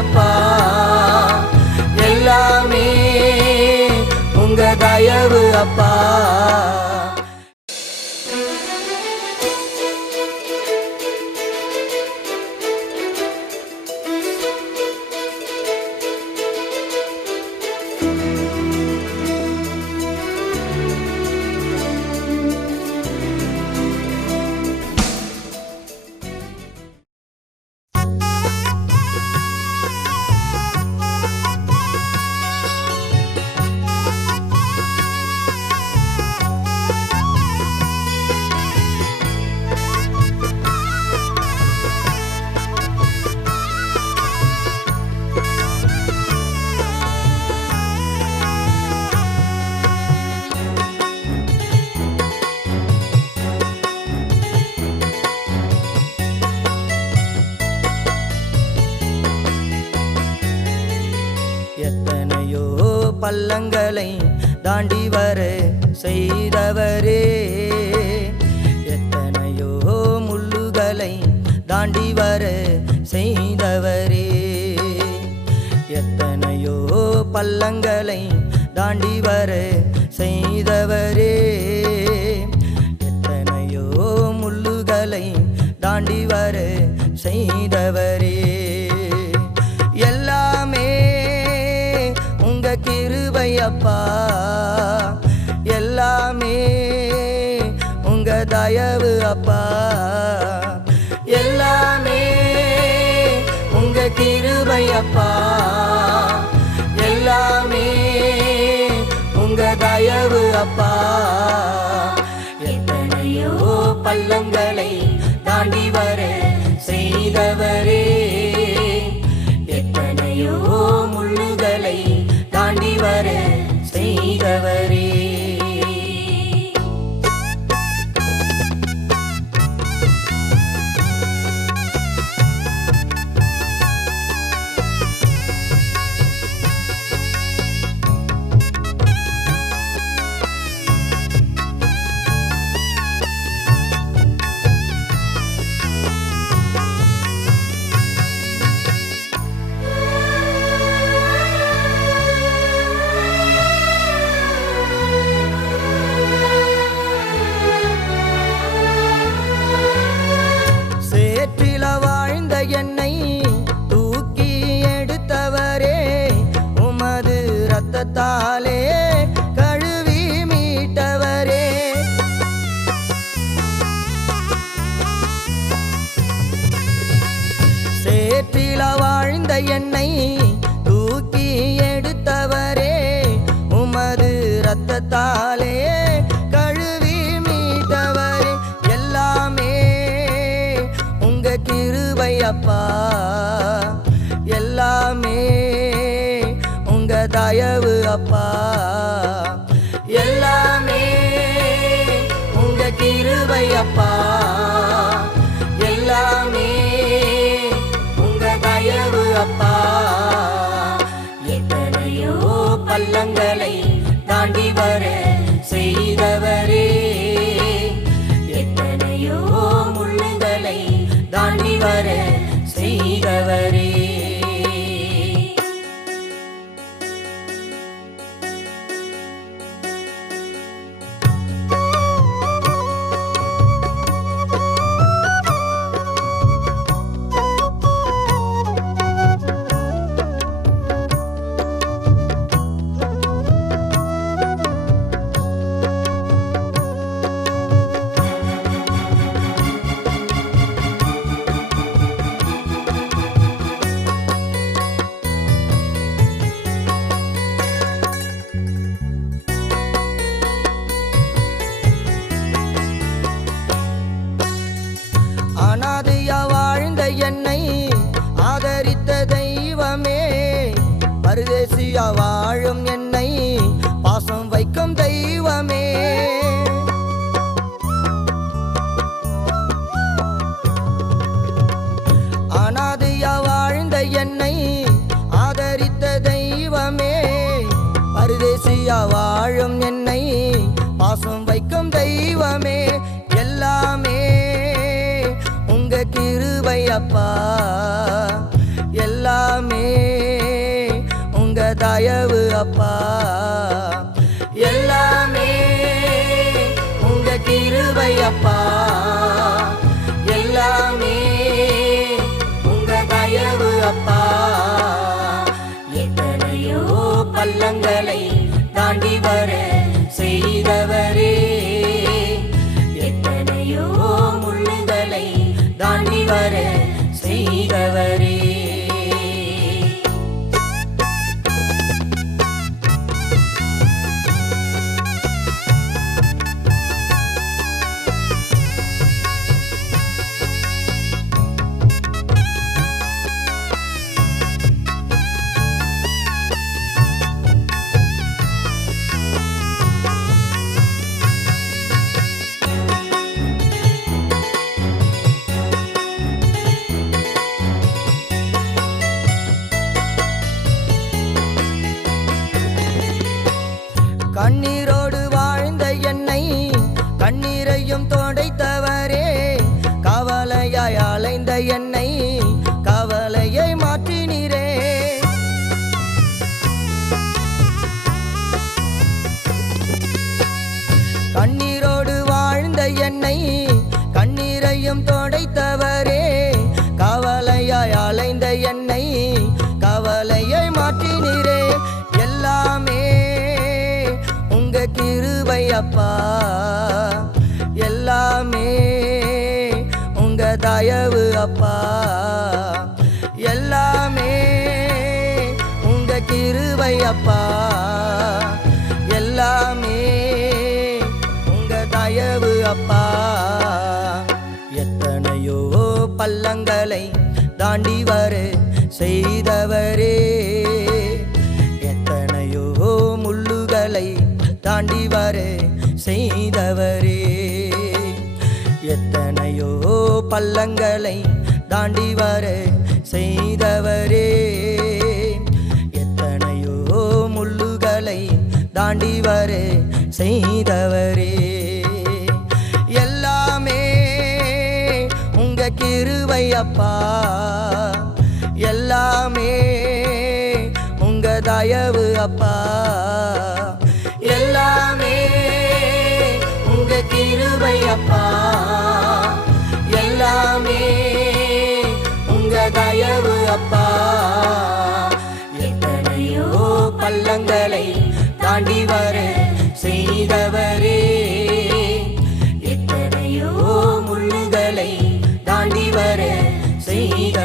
அப்பா, எல்லாமே உங்க தயவு அப்பா. எத்தனையோ பள்ளங்களை தாண்டி வர செய்தவரே, எத்தனையோ முள்ளுகளை தாண்டி வர செய்தவரே, எத்தனையோ பள்ளங்களை தாண்டி வர செய்தவரே, எத்தனையோ முள்ளுகளை தாண்டி வர செய்தவரே, எல்லாமே உங்க கிருபை அப்பா, எல்லாமே உங்க தயவு அப்பா, எல்லாமே உங்க கிருபை அப்பா, எல்லாமே உங்க தயவு அப்பா. எத்தனையோ பள்ளங்களை தாண்டி வர செய்தவரே, எத்தனையோ முள்ளுகளை தாண்டி வர செய்தவரே. என்னை தூக்கி எடுத்தவரே, உமது இரத்தத்தாலே கழுவி மீட்டவரே, சேற்றில வாழ்ந்த என்னை தூக்கி எடுத்தவரே, உமது இரத்தத்தாலே கழுவி மீட்டவரே, எல்லாமே உங்க கிருபை அப்பா, எல்லாமே உங்க தயவு அப்பா, எல்லாமே உங்க கிருபை அப்பா, எல்லாமே உங்க தயவு அப்பா. எத்தனையோ பள்ளங்களை தாண்டி வர செய்தவரே, எத்தனையோ முள்ளுகளை தாண்டி வர செய்தவரே. அனாதையா வாழ்ந்த என்னை ஆதரித்த தெய்வமே, பரதேசியா வாழும் என்னை பாசம் வைக்கும் தெய்வமே, அனாதையா வாழ்ந்த என்னை ஆதரித்த தெய்வமே, பரதேசியா வாழும் என்னை பாசம் வைக்கும் தெய்வமே, எல்லாமே உங்க கிருபை அப்பா, எல்லாமே உங்க தயவு அப்பா, எல்லாமே உங்க கிருபை அப்பா, எல்லாமே உங்க தயவு அப்பா. எத்தனையோ பள்ளங்களை தாண்டி வர செய்தவரே, எத்தனையோ முள்ளுகளை தாண்டி வர செய்தவரே. கண்ணீரோடு வாழ்ந்த என்னை கண்ணீரையும் தொடைத்தவரே, கவலையாய் அலைந்த என்னை கவலையை மாற்றினீரே. கண்ணீரோடு வாழ்ந்த என்னை கண்ணீரையும் தொடைத்தவரே, கவலையாய் அலைந்த என்னை கவலையை மாற்றினீரே. எல்லாமே உங்க கிருபை அப்பா, எல்லாமே உங்க தயவு அப்பா, எல்லாமே உங்க கிருபை அப்பா, எல்லாமே உங்க தயவு அப்பா. எத்தனையோ பள்ளங்களை தாண்டி வர செய்தவரே, எத்தனையோ முள்ளுகளை தாண்டி வர செய்தவரே, எத்தனையோ பள்ளங்களை தாண்டி வர செய்தவரே, எத்தனையோ முள்ளுகளை தாண்டி வர செய்தவரே. எல்லாமே உங்க கிருபை அப்பா, எல்லாமே உங்க தயவு அப்பா, எல்லாமே உங்க கிருபை அப்பா, எல்லாமே உங்க தயவு அப்பா. எத்தனையோ பள்ளங்களை தாண்டி வர செய்தவரே, எத்தனையோ முள்ளுகளை தாண்டி வர செய்த